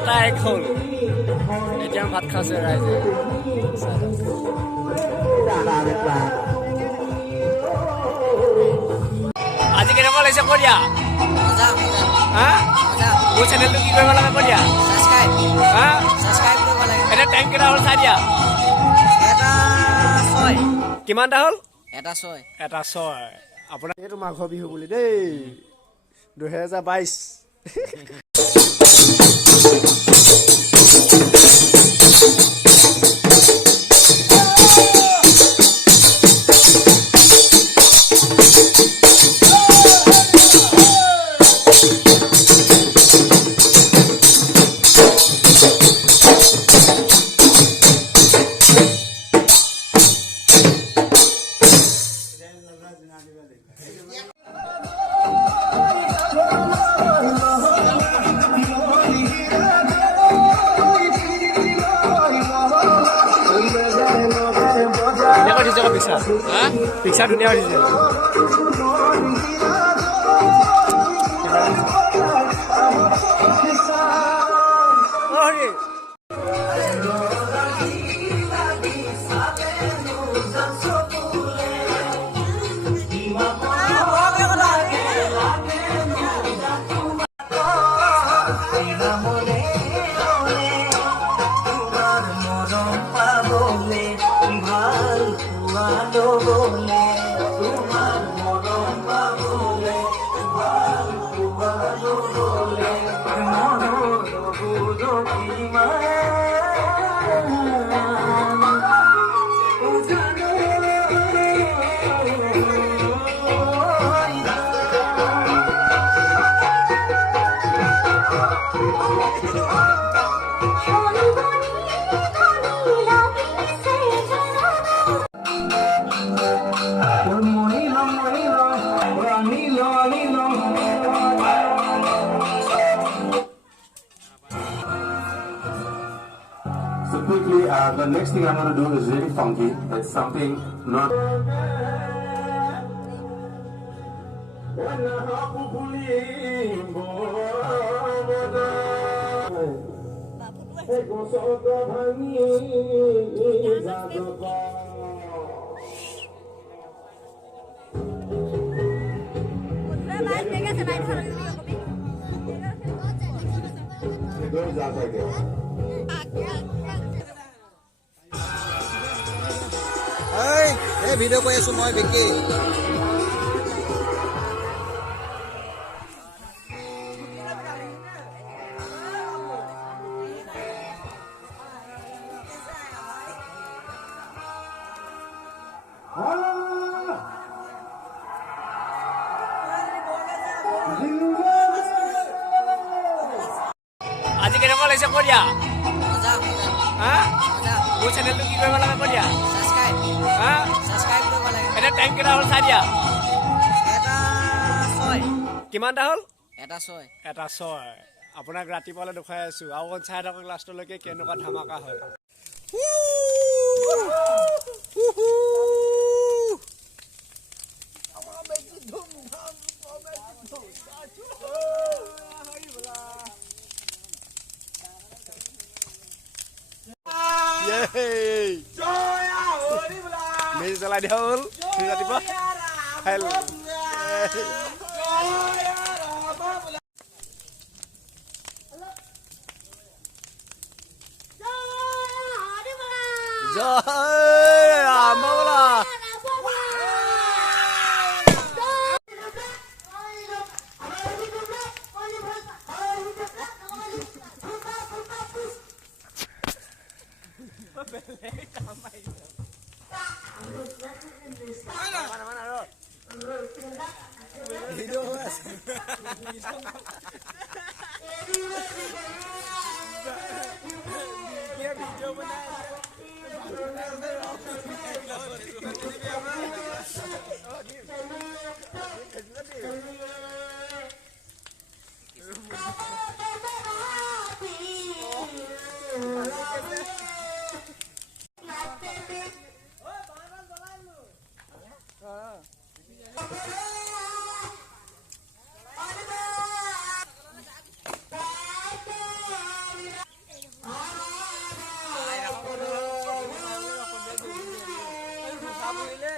এটা এক হ'ল এতিয়া ভাত খাইছে ৰাইজে আজি কেনেকুৱা লাগিছে কৈ দিয়া মোৰ চেনেলটো কি কৰিব লাগে কৈ দিয়া এতিয়া টাইম কেইটা হ'ল চাই দিয়া কিমানটা হ'ল এটা 6 আপোনাৰ এইটো মাঘৰ বিহু বুলি দেই 2022 পিক্সাৰ ধুনীয়া উঠিছে Quickly, the next thing I'm going to do is really funky. It's something not. Video' কৰি আছো মই বিকি আজি কেনেকুৱা লাগিছে কৈ দিয়া মোৰ চেনেলটো কি কৰিব লাগে কৈ দিয়া এতিয়া টাইম কেইটা হ'ল চাই দিয়া কিমানটা হ'ল এটা 6 আপোনাক ৰাতিপুৱালৈ দেখুৱাই আছো আৰু অকণ চাই থাকক লাষ্টলৈকে কেনেকুৱা ধামাকা হয় মেজি জ্বলাই দিয়া হ'ল ৰাতিপুৱা জয় আমলা মৰিলে